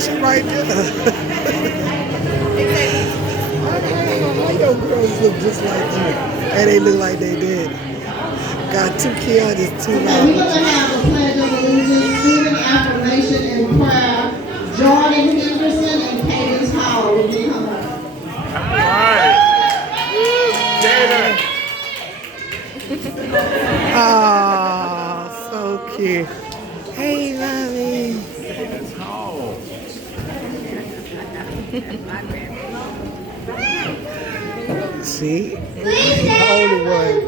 she right there. How your girls look just like you? And they look like they did. Got two Kianas, two Okay, we're going to Robins. have a pledge of allegiance, student affirmation and prayer. Jordan Henderson and Cadence Howell will you come up. Oh, so cute. Hey, mommy. See? The only one,